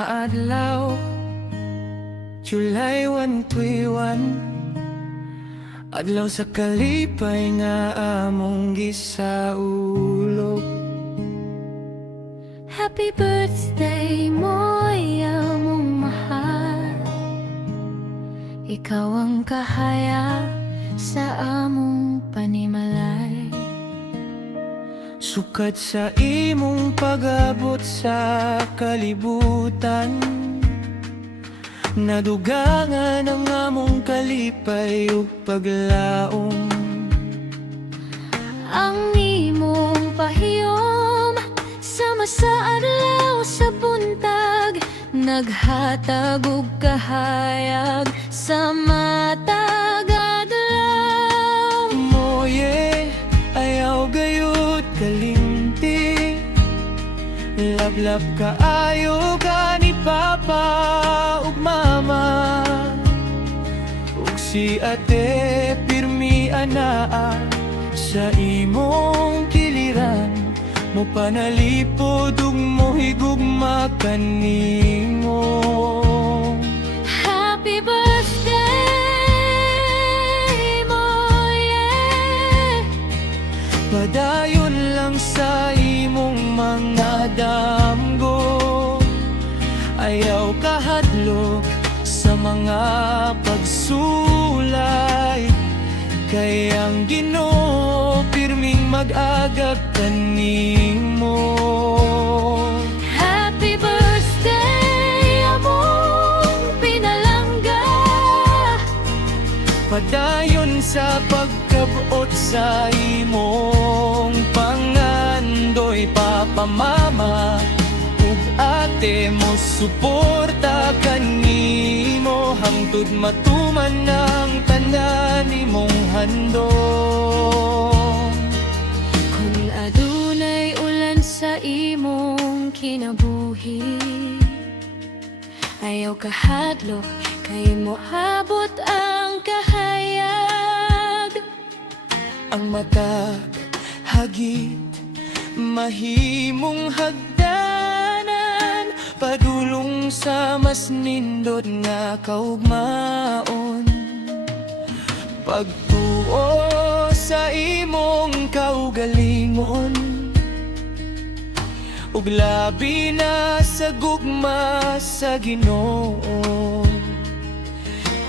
nga adlaw, July 1, 21. Adlaw sa kalipay nga among gisaulog. Happy birthday mo'y among mahal. Ikaw ang kahaya sa among panimalay. Sukat sa imong pag-abot sa kalibutan, nadugangan ang among kalipay ug paglaom. Ang imong pahiyom sama sa adlaw sa buntag, naghatag og kahayag sa matag adlaw. Moye, ayaw gayud kalimti, lablab kaayo ka ni Papa ug Mama, ug si Ate pirmi anaa sa imong kiliran. Mo panalipod ug mohigugma kanimo. Happy birthday mo'y Padayon lang sa imong mga damgo, ayaw kahadlok sa mga pagsulay, kay ang Ginoo pirming mag-agap kanimo. Happy birthday among pinalangga. Padayon sa pagkabot sa imong pangandoy, Papa, Mama ug Ate mo suporta kanimo hangtod matuman ang tanan nimong handom. Kung adunay ulan sa imong kinabuhi, ayaw kahadlok kay moabot ang kahayag. Ang matag hagit mahimong hagdanan, padulong sa mas nindot nga kaugmaon. Pagtuo sa imong kaugalingon, ug labi na sa gugma sa Ginoo.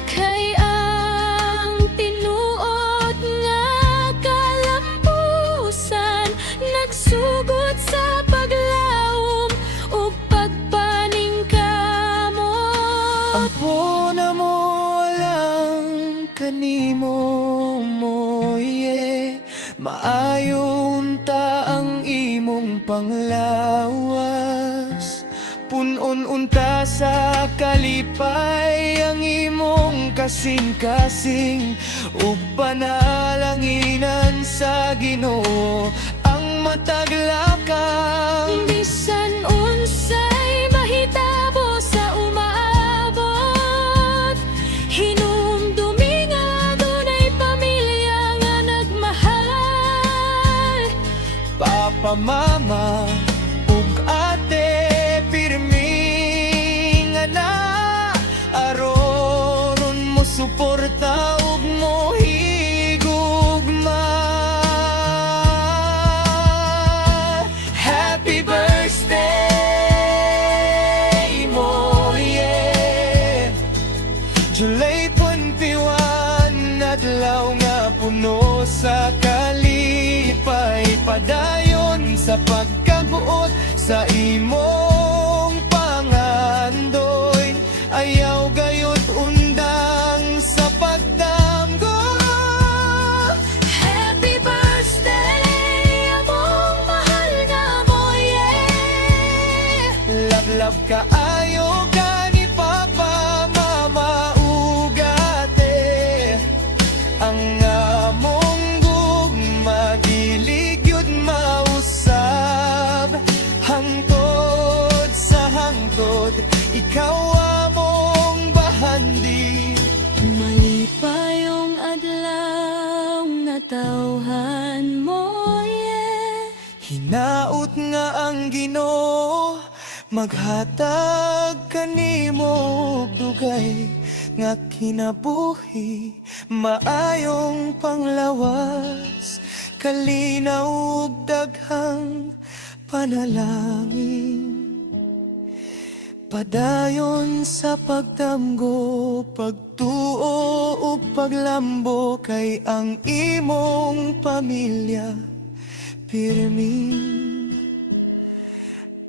Kay ang tinuod nga kalampusan nagsugod sa paglaom ug pagpaningkamot. Ampo na mo lang kanimo moye, maayo unta ang imong panglawas. Punon unta sa kalipay ang imong kasing-kasing, ug panalanginan sa Ginoo ang mataglakang. Bisan unsay mahitabo sa umaabot, hinumdumi nga dunay pamilya nga nagmahal. Papa, Mama ug Ate pirmi nga na aron mo suporta ug mo higugma. Happy birthday mo, yeah. July 21, adlaw nga puno sa kalipay, padayon sa pagkabuot sa imong pangandoy, ayaw gayud undang sa pagdamgo. Happy birthday among mahal nga moye. Lablab kaayo ka ni Papa, Mama ug Ate, ang among gugma gilig yun mausab. Hangtod sa hangtod, ikaw among bahandi. Malipayong adlaw nga tawhan moye. Hinaot nga ang Ginoo Maghatag kanimo og dugay nga kinabuhi, maayong panglawas, kalinaw ug daghang panalangin. Padayon sa pagdamgo, pagtuo ug paglambo, kay ang imong pamilya pirming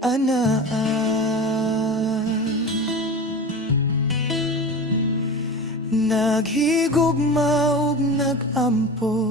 anaan. Naghigugma ug nagampo